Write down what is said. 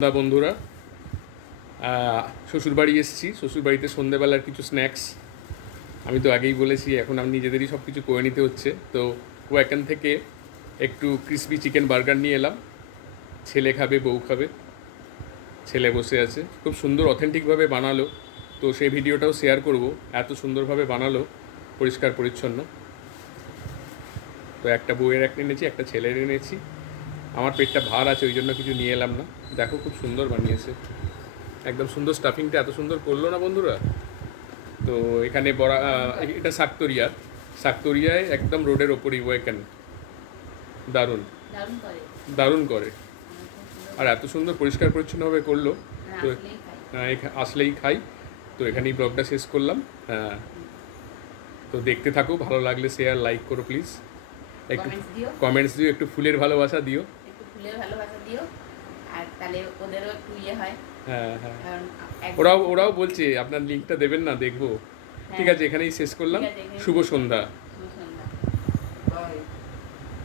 বন্ধুরা, শ্বশুরবাড়ি এসেছি। শ্বশুরবাড়িতে সন্ধেবেলার কিছু স্ন্যাক্স আমি তো আগেই বলেছি, এখন আমি নিজেদেরই সব কিছু করে নিতে হচ্ছে। তো ওয়াকান থেকে একটু ক্রিসপি চিকেন বার্গার নিয়ে এলাম। ছেলে খাবে, বউ খাবে। ছেলে বসে আছে, খুব সুন্দর অথেন্টিকভাবে বানালো। তো সেই ভিডিওটাও শেয়ার করব। এত সুন্দরভাবে বানালো, পরিষ্কার পরিচ্ছন্ন। তো একটা বউয়ের একটা এনেছি, একটা ছেলের এনেছি। আমার পেটটা ভার আছে, ওই জন্য কিছু নিয়ে এলাম না। দেখো, খুব সুন্দর বানিয়েছে, একদম সুন্দর। স্টাফিংটা এত সুন্দর করলো না বন্ধুরা। তো এখানে বড়া, এটা শাকতরিয়ায় একদম রোডের ওপরই ওয়েকেন। দারুণ দারুণ করে, আর এত সুন্দর পরিষ্কার পরিচ্ছন্নভাবে করলো। তো আসলেই খাই। তো এখানেই ব্লগটা শেষ করলাম। হ্যাঁ, তো দেখতে থাকো, ভালো লাগলে শেয়ার লাইক করো প্লিজ। একটু কমেন্টস দিও, একটু ফুলের ভালোবাসা দিও। আর তাহলে ওদেরও একটু হয়। হ্যাঁ হ্যাঁ, ওরাও বলছে আপনার লিঙ্কটা দেবেন না, দেখবো। ঠিক আছে, এখানেই শেষ করলাম। শুভ সন্ধ্যা।